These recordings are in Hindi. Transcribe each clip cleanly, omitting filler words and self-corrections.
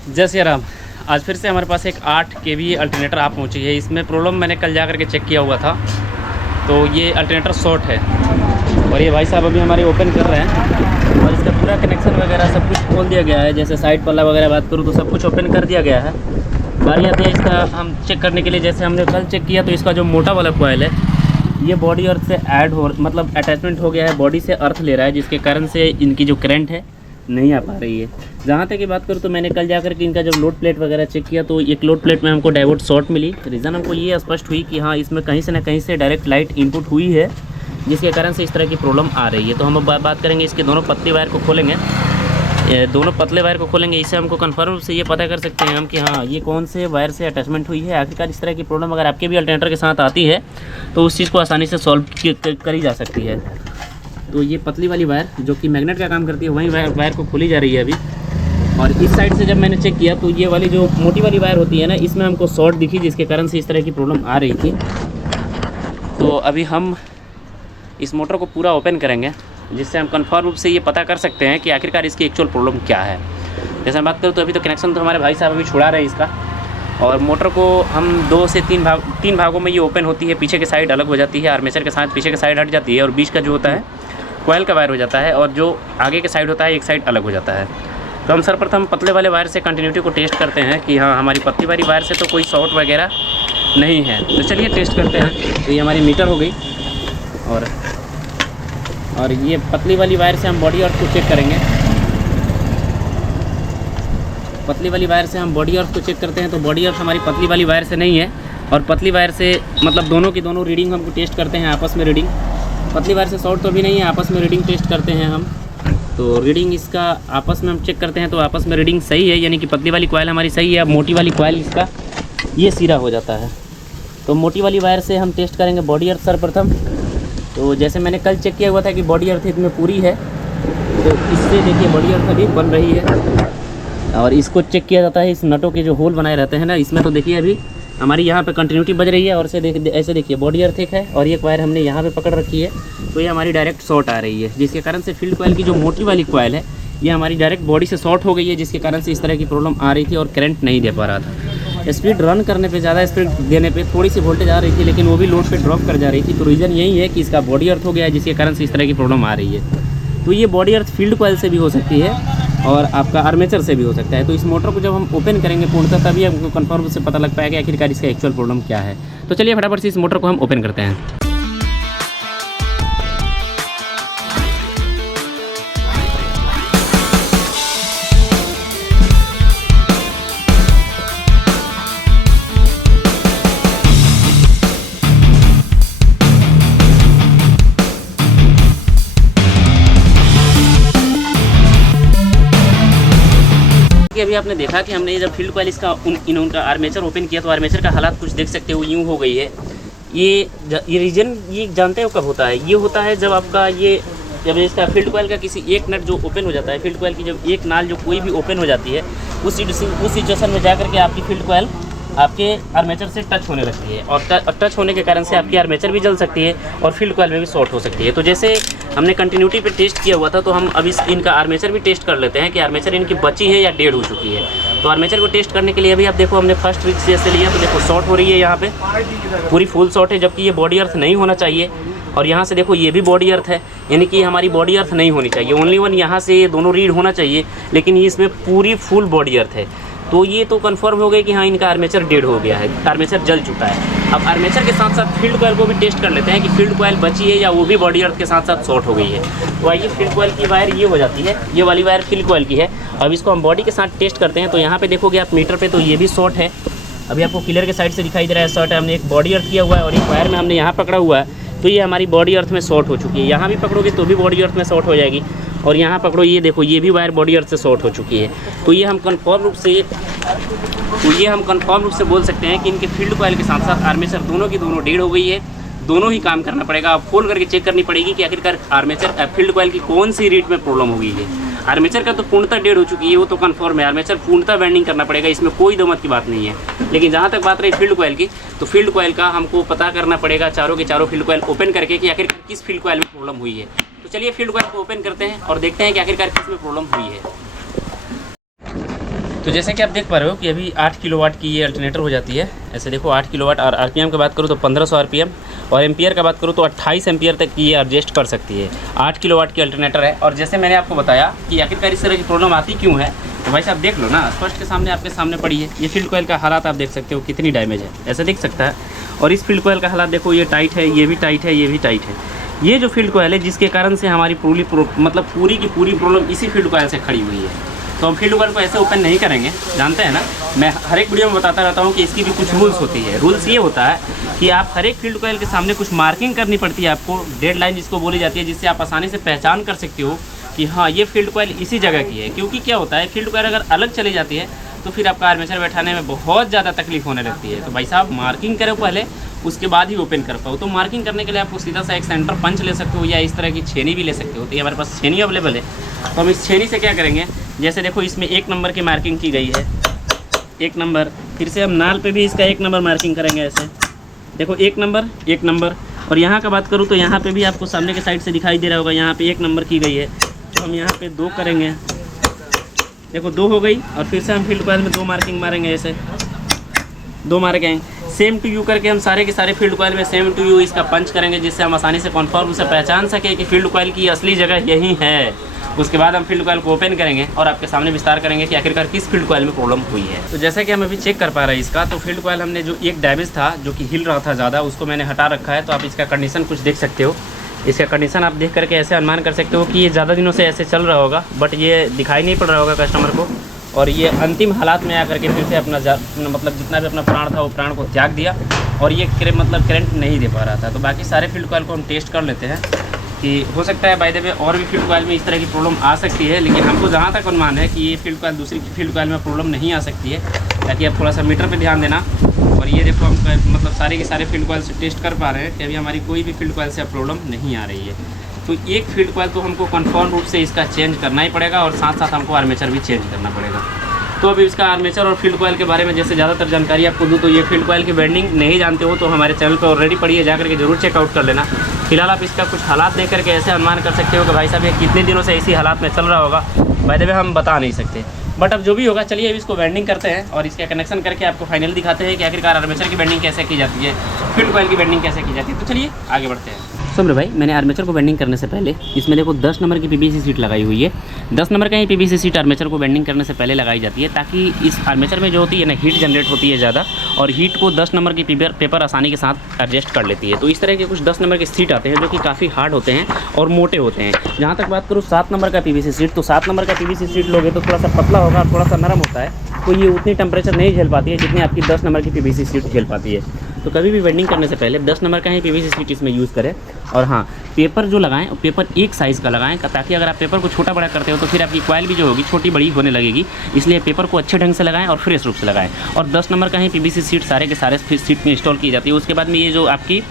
जय श्री राम। आज फिर से हमारे पास एक 8 kVA अल्टरनेटर आप पहुंची है। इसमें प्रॉब्लम मैंने कल जा करके चेक किया हुआ था, तो ये अल्टरनेटर शॉर्ट है और ये भाई साहब अभी हमारे ओपन कर रहे हैं और इसका पूरा कनेक्शन वगैरह सब कुछ खोल दिया गया है। जैसे साइड पल्ला वगैरह बात करूँ तो सब कुछ ओपन कर दिया गया है। बारी आती है इसका हम चेक करने के लिए। जैसे हमने कल चेक किया तो इसका जो मोटा वाला कॉइल है ये बॉडी अर्थ से ऐड हो मतलब अटैचमेंट हो गया है, बॉडी से अर्थ ले रहा है, जिसके कारण से इनकी जो करंट है नहीं आ पा रही है। जहाँ तक की बात करूँ तो मैंने कल जाकर के इनका जब लोड प्लेट वगैरह चेक किया तो एक लोड प्लेट में हमको डायोड शॉर्ट मिली। रीज़न हमको ये स्पष्ट हुई कि हाँ इसमें कहीं से ना कहीं से डायरेक्ट लाइट इनपुट हुई है, जिसके कारण से इस तरह की प्रॉब्लम आ रही है। तो हम अब बात करेंगे इसके दोनों पतले वायर को खोलेंगे, दोनों पतले वायर को खोलेंगे। इससे हमको कन्फर्म से ये पता कर सकते हैं हम कि हाँ ये कौन से वायर से अटैचमेंट हुई है। आखिरकार इस तरह की प्रॉब्लम अगर आपके भी अल्टरनेटर के साथ आती है तो उस चीज़ को आसानी से सॉल्व करी जा सकती है। तो ये पतली वाली वायर जो कि मैग्नेट का काम करती है वही वायर को खोली जा रही है अभी। और इस साइड से जब मैंने चेक किया तो ये वाली जो मोटी वाली वायर होती है ना, इसमें हमको शॉर्ट दिखी, जिसके कारण से इस तरह की प्रॉब्लम आ रही थी। तो अभी हम इस मोटर को पूरा ओपन करेंगे, जिससे हम कन्फर्म रूप से ये पता कर सकते हैं कि आखिरकार इसकी एक्चुअल प्रॉब्लम क्या है। जैसे हम बात करें तो अभी तो कनेक्शन तो हमारे भाई साहब अभी छुड़ा रहे हैं इसका, और मोटर को हम 2 से 3 भागों में ये ओपन होती है। पीछे की साइड अलग हो जाती है, आर्मेचर के साथ पीछे की साइड हट जाती है, और बीच का जो होता है कॉइल का वायर हो जाता है, और जो आगे के साइड होता है एक साइड अलग हो जाता है। तो हम सर्वप्रथम पतले वाले वायर से कंटिन्यूटी को टेस्ट करते हैं कि हाँ हमारी पतली वाली वायर से तो कोई शॉर्ट वगैरह नहीं है। तो चलिए टेस्ट करते हैं। तो ये हमारी मीटर हो गई, और ये पतली वाली वायर से हम बॉडी अर्थ को चेक करेंगे। पतली वाली वायर से हम बॉडी अर्थ को चेक करते हैं तो बॉडी अर्थ हमारी पतली वाली वायर से नहीं है, और पतली वायर से मतलब दोनों की दोनों रीडिंग हमको टेस्ट करते हैं आपस में। रीडिंग पतली वायर से शॉर्ट तो भी नहीं है, आपस में रीडिंग टेस्ट करते हैं हम। तो रीडिंग इसका आपस में हम चेक करते हैं तो आपस में रीडिंग सही है, यानी कि पतली वाली कॉइल हमारी सही है। अब मोटी वाली कॉइल इसका ये सीधा हो जाता है। तो मोटी वाली वायर से हम टेस्ट करेंगे बॉडी अर्थ सर्वप्रथम। तो जैसे मैंने कल चेक किया हुआ था कि बॉडी अर्थ इसमें पूरी है, तो इससे देखिए बॉडी अर्थ अभी बन रही है। और इसको चेक किया जाता है इस नटों के जो होल बनाए रहते हैं ना, इसमें तो देखिए अभी हमारी यहाँ पे कंटिन्यूटी बज रही है, और ऐसे देखिए बॉडी अर्थ एक है और एक वायर हमने यहाँ पे पकड़ रखी है, तो ये हमारी डायरेक्ट शॉर्ट आ रही है, जिसके कारण से फील्ड कॉइल की जो मोटी वाली कॉइल है ये हमारी डायरेक्ट बॉडी से शॉर्ट हो गई है, जिसके कारण से इस तरह की प्रॉब्लम आ रही थी और करंट नहीं दे पा रहा था। स्पीड रन करने पे ज़्यादा स्पीड देने पे थोड़ी सी वोल्टेज आ रही थी, लेकिन वो भी लोड पे ड्रॉप कर जा रही थी। तो रीज़न यही है कि इसका बॉडी अर्थ हो गया है, जिसके कारण से इस तरह की प्रॉब्लम आ रही है। तो ये बॉडी अर्थ फील्ड कॉइल से भी हो सकती है और आपका आर्मेचर से भी हो सकता है। तो इस मोटर को जब हम ओपन करेंगे पूर्णतः तभी हमको कन्फर्म से पता लग पाएगा आखिरकार इसका एक्चुअल प्रॉब्लम क्या है। तो चलिए फटाफट से इस मोटर को हम ओपन करते हैं। अभी आपने देखा कि हमने जब फील्ड कॉइल इसका उनका आर्मेचर ओपन किया तो आर्मेचर का हालात कुछ देख सकते हो, यूँ हो गई है। ये रीजन ये जानते हो कब होता है? ये होता है जब आपका जब इसका फील्ड कॉइल का किसी एक नट जो ओपन हो जाता है, फील्ड कॉइल की जब एक नाल जो कोई भी ओपन हो जाती है, उस सिचुएशन में जाकर के आपकी फील्ड कॉइल आपके आर्मेचर से टच होने लगती है, और टच होने के कारण से आपकी आर्मेचर भी जल सकती है और फील्ड कॉइल में भी शॉर्ट हो सकती है। तो जैसे हमने कंटिन्यूटी पे टेस्ट किया हुआ था, तो हम अभी इनका आर्मेचर भी टेस्ट कर लेते हैं कि आर्मेचर इनकी बची है या डेड हो चुकी है। तो आर्मेचर को टेस्ट करने के लिए अभी आप देखो हमने फर्स्ट रीच से लिया, तो देखो शॉर्ट हो रही है, यहाँ पे पूरी फुल शॉर्ट है, जबकि ये बॉडी अर्थ नहीं होना चाहिए। और यहाँ से देखो ये भी बॉडी अर्थ है, यानी कि हमारी बॉडी अर्थ नहीं होनी चाहिए। ओनली वन यहाँ से ये दोनों रीड होना चाहिए, लेकिन ये इसमें पूरी फुल बॉडी अर्थ है। तो ये तो कंफर्म हो गई कि हाँ इनका आर्मेचर डेड हो गया है, आर्मेचर जल चुका है। अब आर्मेचर के साथ साथ फील्ड कॉइल को भी टेस्ट कर लेते हैं कि फील्ड कॉइल बची है या वो भी बॉडी अर्थ के साथ साथ शॉर्ट हो गई है। तो आइए फील्ड कॉइल की वायर ये हो जाती है, ये वाली वायर फील्ड कॉइल की है। अब इसको हम बॉडी के साथ टेस्ट करते हैं। तो यहाँ पे देखोगे आप मीटर पे, तो ये भी शॉर्ट है। अभी आपको क्लियर के साइड से दिखाई दे रहा है शॉर्ट है। हमने एक बॉडी अर्थ किया हुआ है और एक वायर में हमने यहाँ पकड़ा हुआ है, तो ये हमारी बॉडी अर्थ में शॉर्ट हो चुकी है। यहाँ भी पकड़ोगे तो भी बॉडी अर्थ में शॉर्ट हो जाएगी, और यहाँ पकड़ो ये देखो ये भी वायर बॉडी अर्थ से शॉर्ट हो चुकी है। तो ये हम कन्फर्म रूप से बोल सकते हैं कि इनके फील्ड कॉइल के साथ साथ आर्मेचर दोनों की दोनों डेड हो गई है। दोनों ही काम करना पड़ेगा, अब खोल करके चेक करनी पड़ेगी कि आखिरकार आर्मेचर फील्ड कॉइल की कौन सी रीड में प्रॉब्लम हो गई है। आर्मेचर का तो पूर्णतः डेड हो चुकी है, वो तो कन्फर्म है। आर्मेचर पूर्णतः वेल्डिंग करना पड़ेगा, इसमें कोई दो मत की बात नहीं है। लेकिन जहाँ तक बात रही फील्ड कॉइल की, तो फील्ड कॉइल का हमको पता करना पड़ेगा चारों के चारों फील्ड कॉइल ओपन करके कि आखिर किस फील्ड कॉइल में प्रॉब्लम हुई है। तो चलिए फील्ड कॉइल को ओपन करते हैं और देखते हैं कि आखिरकार किस में प्रॉब्लम हुई है। तो जैसे कि आप देख पा रहे हो कि अभी 8 किलोवाट की ये अल्टरनेटर हो जाती है। ऐसे देखो 8 किलोवाट, और आरपीएम की बात करूँ तो 1500 आरपीएम, और एम्पियर का बात करूँ तो 28 एम्पियर तक की ये एडजस्ट कर सकती है। 8 किलोवाट की अल्टरनेटर है। और जैसे मैंने आपको बताया कि आखिरकार इस तरह की प्रॉब्लम आती क्यों है, तो भाई साहब देख लो ना, स्पष्ट के सामने आपके सामने पड़ी है। ये फील्ड कॉइल का हालात आप देख सकते हो कितनी डैमेज है, ऐसे दिख सकता है। और इस फील्ड कॉइल का हालात देखो, ये टाइट है, ये भी टाइट है, ये भी टाइट है। ये जो फील्ड कॉइल है जिसके कारण से हमारी पूरी की पूरी प्रॉब्लम इसी फील्ड कॉइल से खड़ी हुई है। तो हम फील्ड कॉइल को ऐसे ओपन नहीं करेंगे, जानते हैं ना। मैं हर एक वीडियो में बताता रहता हूँ कि इसकी भी कुछ रूल्स होती है। रूल्स ये होता है कि आप हर एक फील्ड कॉइल के सामने कुछ मार्किंग करनी पड़ती है आपको, डेड लाइन जिसको बोली जाती है, जिससे आप आसानी से पहचान कर सकते हो कि हाँ ये फील्ड कॉइल इसी जगह की है। क्योंकि क्या होता है, फील्ड कॉइल अगर अलग चली जाती है तो फिर आपका आर्मेचर बैठाने में बहुत ज़्यादा तकलीफ होने लगती है। तो भाई साहब मार्किंग करो पहले, उसके बाद ही ओपन कर पाओ। तो मार्किंग करने के लिए आपको सीधा सा एक सेंटर पंच ले सकते हो, या इस तरह की छेनी भी ले सकते हो। तो ये हमारे पास छेनी अवेलेबल है। तो हम इस छेनी से क्या करेंगे, जैसे देखो इसमें 1 नंबर की मार्किंग की गई है, 1 नंबर। फिर से हम नाल पे भी इसका 1 नंबर मार्किंग करेंगे। ऐसे देखो 1 नंबर 1 नंबर। और यहाँ का बात करूँ तो यहाँ पे भी आपको सामने के साइड से दिखाई दे रहा होगा, यहाँ पे 1 नंबर की गई है। तो हम यहाँ पे 2 करेंगे, देखो 2 हो गई। और फिर से हम फील्ड कॉइल में 2 मार्किंग मारेंगे, ऐसे 2 मार गए। सेम टू यू करके हम सारे के सारे फील्ड कॉइल में सेम टू यू इसका पंच करेंगे, जिससे हम आसानी से कन्फर्म से पहचान सके कि फील्ड कॉइल की असली जगह यही है। उसके बाद हम फील्ड कॉइल को ओपन करेंगे और आपके सामने विस्तार करेंगे कि आखिरकार किस फील्ड कॉइल में प्रॉब्लम हुई है। तो जैसा कि हम अभी चेक कर पा रहे हैं इसका, तो फील्ड कॉइल हमने जो एक डैमेज था जो कि हिल रहा था ज़्यादा, उसको मैंने हटा रखा है। तो आप इसका कंडीशन कुछ देख सकते हो। इसका कंडीशन आप देख करके ऐसे अनुमान कर सकते हो कि ये ज़्यादा दिनों से ऐसे चल रहा होगा, बट ये दिखाई नहीं पड़ रहा होगा कस्टमर को। और ये अंतिम हालात में आकर के फिर से अपना मतलब जितना भी अपना प्राण था वो प्राण को त्याग दिया, और ये करंट नहीं दे पा रहा था। तो बाकी सारे फील्ड कॉइल को हम टेस्ट कर लेते हैं कि हो सकता है बाय द वे और भी फील्ड कॉइल में इस तरह की प्रॉब्लम आ सकती है। लेकिन हमको जहाँ तक अनुमान है कि ये फील्ड कॉइल दूसरी फील्ड कॉइल में प्रॉब्लम नहीं आ सकती है। ताकि आप थोड़ा सा मीटर पर ध्यान देना। और ये देखो हम मतलब सारे के सारे फील्ड कॉइल से टेस्ट कर पा रहे हैं कि अभी हमारी कोई भी फील्ड कॉइल से प्रॉब्लम नहीं आ रही है। तो एक फील्ड कॉइल तो हमको कन्फर्म रूप से इसका चेंज करना ही पड़ेगा, और साथ साथ हमको आर्मेचर भी चेंज करना पड़ेगा। तो अभी इसका आर्मेचर और फील्ड कॉइल के बारे में जैसे ज़्यादातर जानकारी आपको दूँ, तो ये फील्ड कॉइल की वेल्डिंग नहीं जानते हो तो हमारे चैनल पर ऑलरेडी पड़ी है, जाकर के जरूर चेकआउट कर लेना। फिलहाल आप इसका कुछ हालात देख करके ऐसे अनुमान कर सकते हो कि भाई साहब ये कितने दिनों से इसी हालात में चल रहा होगा। बाय द वे हम बता नहीं सकते, बट अब जो भी होगा चलिए अब इसको वेल्डिंग करते हैं और इसका कनेक्शन करके आपको फाइनल दिखाते हैं कि आखिरकार आर्मेचर की वेल्डिंग कैसे की जाती है, फील्ड कॉइल की वेल्डिंग कैसे की जाती है। तो चलिए आगे बढ़ते हैं। समझ भाई, मैंने आर्मेचर को वेल्डिंग करने से पहले इसमें देखो 10 नंबर की पीवीसी सीट लगाई हुई है। 10 नंबर का ही पीवीसी सीट आर्मेचर को वेल्डिंग करने से पहले लगाई जाती है, ताकि इस आर्मेचर में जो होती है ना हीट जनरेट होती है ज़्यादा, और हीट को 10 नंबर की पेपर आसानी के साथ एडजस्ट कर लेती है। तो इस तरह के कुछ 10 नंबर के सीट आते हैं जो कि काफ़ी हार्ड होते हैं और मोटे होते हैं। जहाँ तक बात करूँ 7 नंबर का पीवीसी सीट, तो 7 नंबर का पीवीसी सीट लोगे तो थोड़ा सा पतला होगा, थोड़ा सा नरम होता है, तो ये उतनी टेम्परेचर नहीं झेल पाती है जितनी आपकी 10 नंबर की पीवीसी सीट झेल पाती है। तो कभी भी वेल्डिंग करने से पहले 10 नंबर का ही पीवीसी सीट इसमें यूज़ करें। और हाँ, पेपर जो लगाएं पेपर एक साइज़ का लगाएं, ताकि अगर आप पेपर को छोटा बड़ा करते हो तो फिर आपकी कॉइल भी जो होगी छोटी बड़ी होने लगेगी। इसलिए पेपर को अच्छे ढंग से लगाएं और फ्रेश रूप से लगाएं। और 10 नंबर का ही पीवीसी सीट सारे के सारे सीट में इंस्टॉल की जाती है। उसके बाद में ये जो आपकी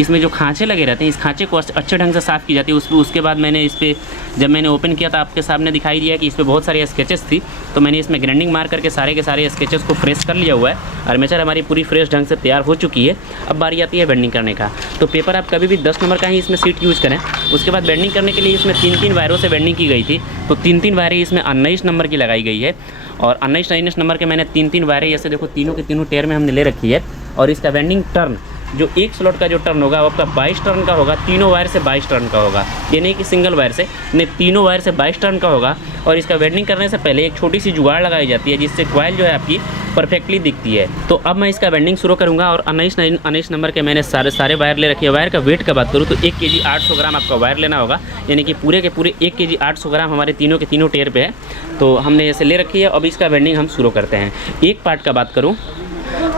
इसमें जो खाँचे लगे रहते हैं, इस खाँचे को अच्छे ढंग से साफ़ की जाती है। उसके बाद मैंने इस पर जब मैंने ओपन किया था आपके सामने दिखाई दिया कि इस पर बहुत सारी स्केचेस थी, तो मैंने इसमें ग्राइंडिंग मार करके सारे के सारे स्केचेस को फ्रेश कर लिया हुआ है। आर्मेचर हमारी पूरी फ्रेश ढंग से तैयार हो चुकी है। अब बारी आती है वेल्डिंग करने का। तो पेपर आप कभी भी 10 नंबर का ही इसमें सीट यूज़ करें। उसके बाद वेल्डिंग करने के लिए इसमें 3-3 वायरों से वेल्डिंग की गई थी। तो 3-3 वायरें इसमें 19 नंबर की लगाई गई है, और 19 नंबर के मैंने 3-3 वायरें ऐसे देखो तीनों के तीनों टेयर में हमने ले रखी है। और इसका वेल्डिंग टर्न जो एक स्लॉट का जो टर्न होगा वो आपका 22 टर्न का होगा, तीनों वायर से 22 टर्न का होगा। ये नहीं कि सिंगल वायर से, नहीं, तीनों वायर से 22 टर्न का होगा। और इसका वेल्डिंग करने से पहले एक छोटी सी जुगाड़ लगाई जाती है, जिससे कॉइल जो है आपकी परफेक्टली दिखती है। तो अब मैं इसका वेल्डिंग शुरू करूँगा। और 19 नंबर के मैंने सारे वायर ले रखी है। वायर का वेट का बात करूँ तो 1 kg 800 ग्राम आपका वायर लेना होगा, यानी कि पूरे के पूरे 1 kg 800 ग्राम हमारे तीनों के तीनों टेयर पे है। तो हमने ऐसे ले रखी है। अब इसका वेल्डिंग हम शुरू करते हैं। एक पार्ट का बात करूँ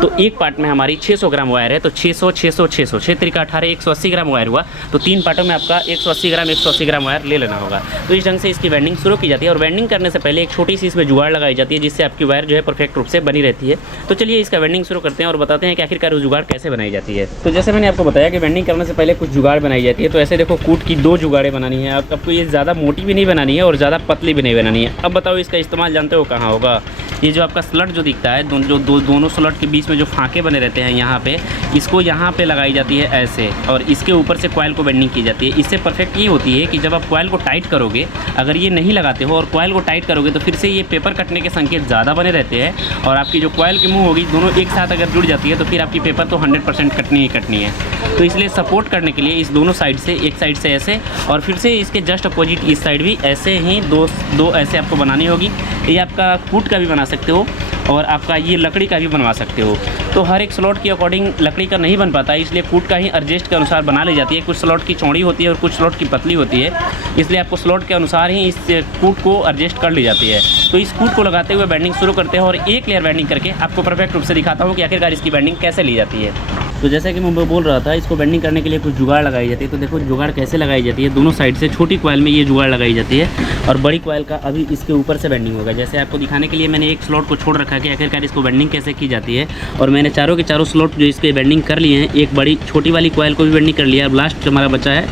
तो एक पार्ट में हमारी 600 ग्राम वायर है, तो 600 600 600 6 3 18 180 ग्राम वायर हुआ। तो 3 पार्टों में आपका 180 ग्राम वायर ले लेना होगा। तो इस ढंग से इसकी वेल्डिंग शुरू की जाती है। और वेल्डिंग करने से पहले एक छोटी सी इसमें जुगाड़ लगाई जाती है, जिससे आपकी वायर जो है परफेक्ट रूप से बनी रहती है। तो चलिए इसका वेल्डिंग शुरू करते हैं और बताते हैं कि आखिरकार वो जुगाड़ कैसे बनाई जाती है। तो जैसे मैंने आपको बताया कि वेल्डिंग करने से पहले कुछ जुगाड़ बनाई जाती है। तो ऐसे देखो कूट की 2 जुगाड़ें बनानी है आपको। ये ज़्यादा मोटी भी नहीं बनानी है और ज़्यादा पतली भी नहीं बनानी है। अब बताओ इसका इस्तेमाल जानते हो कहाँ होगा? ये जो आपका स्लट जो दिखता है, जो दोनों स्लट के बीच इसमें जो फाँके बने रहते हैं यहाँ पे, इसको यहाँ पे लगाई जाती है ऐसे, और इसके ऊपर से कॉइल को बेंडिंग की जाती है। इससे परफेक्ट ये होती है कि जब आप कॉइल को टाइट करोगे, अगर ये नहीं लगाते हो और कॉइल को टाइट करोगे तो फिर से ये पेपर कटने के संकेत ज़्यादा बने रहते हैं, और आपकी जो कॉइल की मुँह होगी दोनों एक साथ अगर जुड़ जाती है तो फिर आपकी पेपर तो 100% कटनी ही कटनी है। तो इसलिए सपोर्ट करने के लिए इस दोनों साइड से, एक साइड से ऐसे और फिर से इसके जस्ट अपोजिट इस साइड भी ऐसे ही दो ऐसे आपको बनानी होगी। ये आपका कूट का भी बना सकते हो और आपका ये लकड़ी का भी बनवा सकते हो। तो हर एक स्लॉट के अकॉर्डिंग लकड़ी का नहीं बन पाता है, इसलिए कूट का ही एडजस्ट के अनुसार बना ली जाती है। कुछ स्लॉट की चौड़ी होती है और कुछ स्लॉट की पतली होती है, इसलिए आपको स्लॉट के अनुसार ही इस कूट को एडजस्ट कर ली जाती है। तो इस कूट को लगाते हुए बेंडिंग शुरू करते हैं और एक लेयर बेंडिंग करके आपको परफेक्ट रूप से दिखाता हूँ कि आखिरकार इसकी बेंडिंग कैसे ली जाती है। तो जैसा कि मैं बोल रहा था, इसको बेंडिंग करने के लिए कुछ जुगाड़ लगाई जाती है। तो देखो जुगाड़ कैसे लगाई जाती है, दोनों साइड से छोटी कॉइल में ये जुगाड़ लगाई जाती है और बड़ी कॉइल का अभी इसके ऊपर से बेंडिंग होगा। जैसे आपको दिखाने के लिए मैंने एक स्लॉट को छोड़ रखा है कि आखिरकार इसको बेंडिंग कैसे की जाती है, और मैंने चारों के चारों स्लॉट जो इसके बेंडिंग कर लिए हैं। एक बड़ी छोटी वाली कॉइल को भी बेंडिंग कर लिया, अब लास्ट हमारा बचा है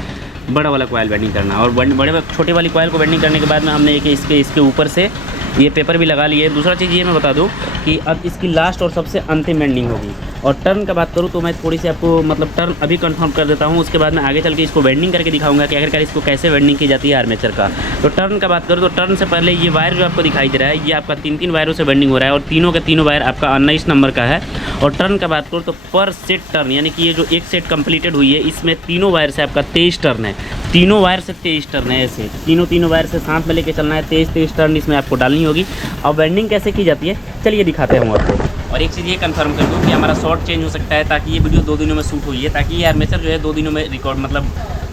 बड़ा वाला कॉइल बेंडिंग करना। और बड़े छोटे वाली कॉइल को बेंडिंग करने के बाद में हमने इसके ऊपर से ये पेपर भी लगा लिए। दूसरा चीज़ ये मैं बता दूं कि अब इसकी लास्ट और सबसे अंतिम बेंडिंग होगी। और टर्न का बात करूँ तो मैं थोड़ी सी आपको टर्न अभी कंफर्म कर देता हूँ, उसके बाद मैं आगे चल के इसको वेल्डिंग करके दिखाऊंगा कि आखिरकार इसको कैसे वेल्डिंग की जाती है आर्मेचर का। तो टर्न का बात करूँ तो टर्न से पहले ये वायर जो आपको दिखाई दे रहा है, ये आपका 3 वायरों से वेल्डिंग हो रहा है और तीनों के तीनों वायर आपका 19 नंबर का है। और टर्न का बात करूँ तो पर सेट टर्न, यानी कि ये जो एक सेट कंप्लीटेड हुई है इसमें तीनों वायर से आपका 23 टर्न है। तीनों वायर से 23 टर्न है, ऐसे तीनों वायर से साथ में लेके चलना है। 23 टर्न इसमें आपको डालनी होगी। अब वेल्डिंग कैसे की जाती है चलिए दिखाते हैं आपको। और एक चीज़ ये कंफर्म कर दूँ कि हमारा शॉर्ट चेंज हो सकता है, ताकि ये वीडियो 2 दिनों में शूट हुई है, ताकि ये आर्मेचर जो है 2 दिनों में रिकॉर्ड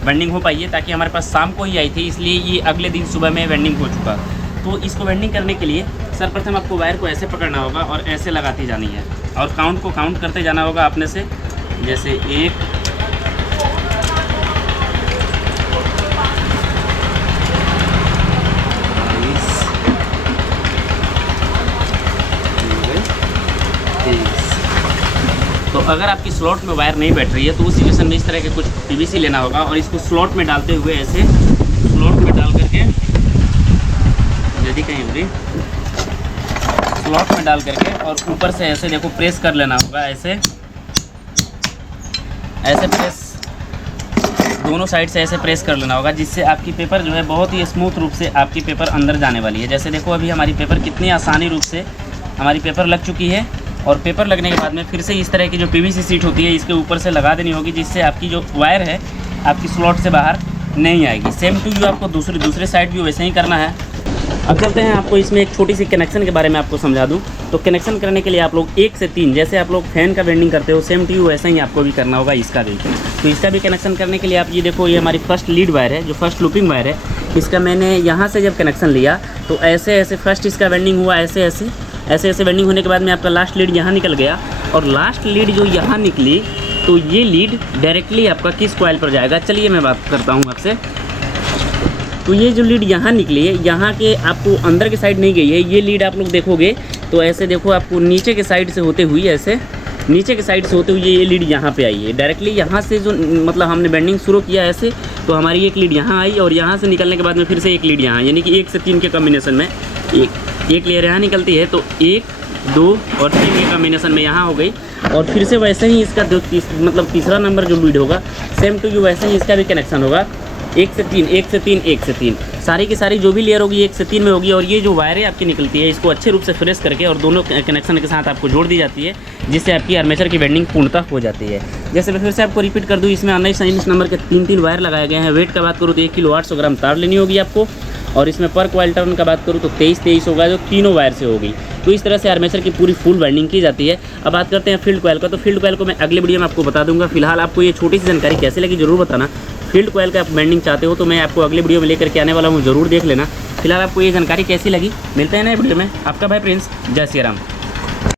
वेंडिंग हो पाई है। ताकि हमारे पास शाम को ही आई थी, इसलिए ये अगले दिन सुबह में वेंडिंग हो चुका। तो इसको वेंडिंग करने के लिए सर्वप्रथम आपको वायर को ऐसे पकड़ना होगा और ऐसे लगाती जानी है और काउंट करते जाना होगा अपने से। जैसे 1 तो अगर आपकी स्लॉट में वायर नहीं बैठ रही है तो उस सिचुएशन में इस तरह के कुछ पीवीसी लेना होगा और इसको स्लॉट में डालते हुए ऐसे स्लॉट में डाल करके, यदि कहीं भी स्लॉट में डाल करके और ऊपर से ऐसे देखो प्रेस कर लेना होगा। ऐसे प्रेस दोनों साइड से ऐसे प्रेस कर लेना होगा, जिससे आपकी पेपर जो है बहुत ही स्मूथ रूप से आपकी पेपर अंदर जाने वाली है। जैसे देखो अभी हमारी पेपर कितनी आसानी रूप से हमारी पेपर लग चुकी है। और पेपर लगने के बाद में फिर से इस तरह की जो पीवीसी सीट होती है इसके ऊपर से लगा देनी होगी, जिससे आपकी जो वायर है आपकी स्लॉट से बाहर नहीं आएगी। सेम टू यू आपको दूसरे साइड भी वैसे ही करना है। अब चलते हैं, आपको इसमें एक छोटी सी कनेक्शन के बारे में आपको समझा दूं। तो कनेक्शन करने के लिए आप लोग 1 से 3, जैसे आप लोग फैन का वेल्डिंग करते हो सेम टू यू वैसा ही आपको भी करना होगा इसका भी। तो इसका भी कनेक्शन करने के लिए आप ये देखो, ये हमारी फर्स्ट लीड वायर है, जो फर्स्ट लूपिंग वायर है। इसका मैंने यहाँ से जब कनेक्शन लिया तो ऐसे फर्स्ट इसका वेल्डिंग हुआ, ऐसे वेल्डिंग होने के बाद में आपका लास्ट लीड यहाँ निकल गया। और लास्ट लीड जो यहाँ निकली तो ये लीड डायरेक्टली आपका किस कॉइल पर जाएगा, चलिए मैं बात करता हूँ आपसे। तो ये जो लीड यहाँ निकली है, यहाँ के आपको अंदर के साइड नहीं गई है। ये लीड आप लोग देखोगे तो ऐसे देखो, आपको नीचे के साइड से होते हुए ये लीड यहाँ पे आई है डायरेक्टली। यहाँ से जो हमने बेंडिंग शुरू किया ऐसे, तो हमारी एक लीड यहाँ आई और यहाँ से निकलने के बाद में फिर से एक लीड यहाँ, यानी कि 1 से 3 के कॉम्बिनेशन में एक लेयर यहाँ निकलती है। तो 1, 2 और 3 के कॉम्बिनेशन में यहाँ हो गई। और फिर से वैसे ही इसका जो तीसरा नंबर जो लीड होगा सेम टू यू वैसे ही इसका भी कनेक्शन होगा 1 से 3 सारी की सारी जो भी लेयर होगी 1 से 3 में होगी। और ये जो वायरें आपकी निकलती है इसको अच्छे रूप से फ्रेश करके और दोनों कनेक्शन के साथ आपको जोड़ दी जाती है, जिससे आपकी आर्मेचर की वेल्डिंग पूर्णतः हो जाती है। जैसे मैं फिर से आपको रिपीट कर दूँ, इसमें 19 नंबर के 3 वायर लगाए गए हैं। वेट का बात करूँ तो 1 किलो 800 ग्राम तार लेनी होगी आपको। और इसमें पर कॉइल टर्न का बात करूँ तो 23 होगा, जो तीनों वायर से होगी। तो इस तरह से आर्मेचर की पूरी फुल वेल्डिंग की जाती है। अब बात करते हैं फील्ड कॉइल का। तो फील्ड कॉइल को मैं अगले वीडियो में आपको बता दूंगा। फिलहाल आपको ये छोटी सी जानकारी कैसे लगी जरूर बताना। फील्ड कॉइल का आप वेल्डिंग चाहते हो तो मैं आपको अगले वीडियो में लेकर के आने वाला हूँ, जरूर देख लेना। फिलहाल आपको ये जानकारी कैसी लगी, मिलते हैं नए वीडियो में। आपका भाई प्रिंस, जय श्री राम।